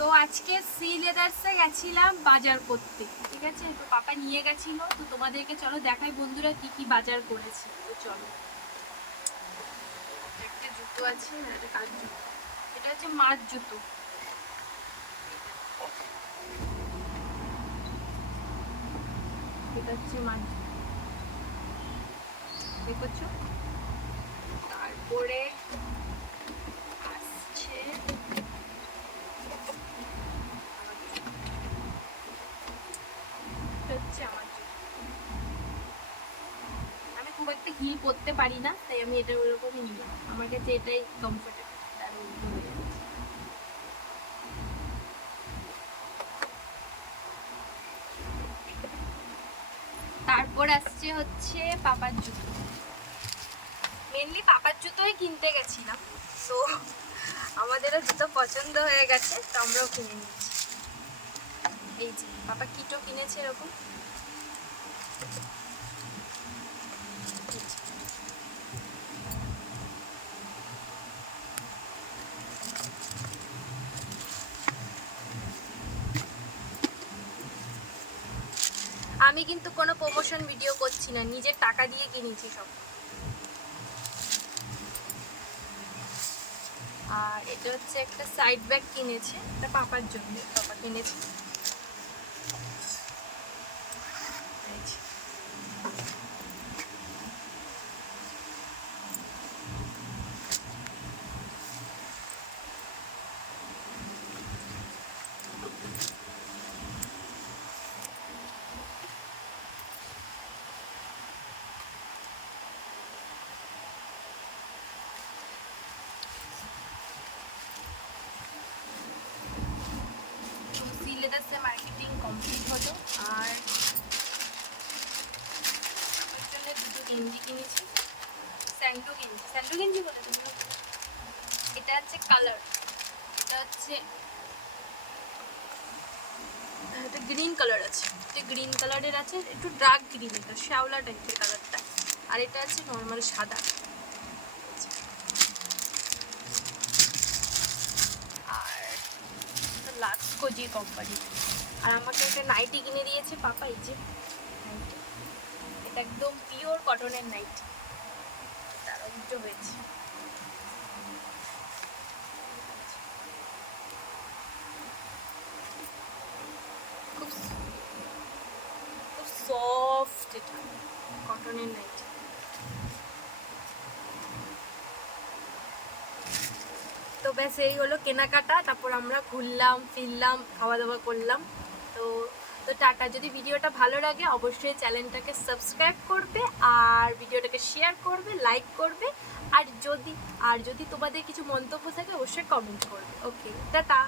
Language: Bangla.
তো আজকে সি লেদার্সে গেছিলাম বাজার করতে, ঠিক আছে। তো পাপা নিয়ে গেছিল, তো তোমাদেরকে চলো দেখাই বন্ধুরা কি কি বাজার করেছি। তো চলো, একটা জুতো আছে, একটা কাজ জুতো, এটা হচ্ছে মাছ জুতো, এটা হচ্ছে মাছ দেখছো। তারপরে আসছে হচ্ছে আমার জুতো। আমি খুব একটা হিল পরতে পারি না, তাই আমি এটা ওরকমই নিলাম, আমার কাছে এটাই কমফোর্টেবল। তার উল্টো হয়ে যাচ্ছে। তারপর আসছে হচ্ছে পাপার জুতো, মেনলি পাপার জুতোই কিনতে গেছিলাম, তো আমাদেরও জুতো পছন্দ হয়ে গেছে, তো আমরাও কিনে নিয়েছি। এই যে পাপা কিটো কিনেছে এরকম। আমি কিন্তু কোনো প্রমোশন ভিডিও করছি না, নিজের টাকা দিয়ে কিনেছি সব। আর এটা হচ্ছে একটা সাইড ব্যাগ কিনেছে, এটা পাপার জন্য, পাপা কিনেছে। লেদার্সে মার্কেটিং কমপ্লিট হলো। আর আমার জন্য দুটো গেঞ্জি কিনেছি, স্যান্ডো গেঞ্জি বলে তোমরা। এটা হচ্ছে কালার, এটা হচ্ছে এটা গ্রিন কালার আছে, এটা গ্রিন কালারের আছে, একটু ডার্ক গ্রিন, এটা শ্যাওলা টাইপের কালারটা। আর এটা আছে নর্মাল সাদা। আর লাক্স কোজি কোম্পানি। আর আমাকে একটা নাইটি কিনে দিয়েছে পাপা, এই যে নাইটি, এটা একদম পিওর কটনের নাইটি, তারা দুটো হয়েছে। খুব খুব সফট, এটা কটনের নাইটি। তো ব্যাস এই হলো কেনাকাটা। তারপর আমরা ঘুরলাম ফিরলাম, খাওয়া দাওয়া করলাম। তো তো টাটা। যদি ভিডিওটা ভালো লাগে অবশ্যই চ্যানেলটাকে সাবস্ক্রাইব করবে, আর ভিডিওটাকে শেয়ার করবে, লাইক করবে। আর যদি তোমাদের কিছু মন্তব্য থাকে অবশ্যই কমেন্ট করবে। ওকে, টাটা।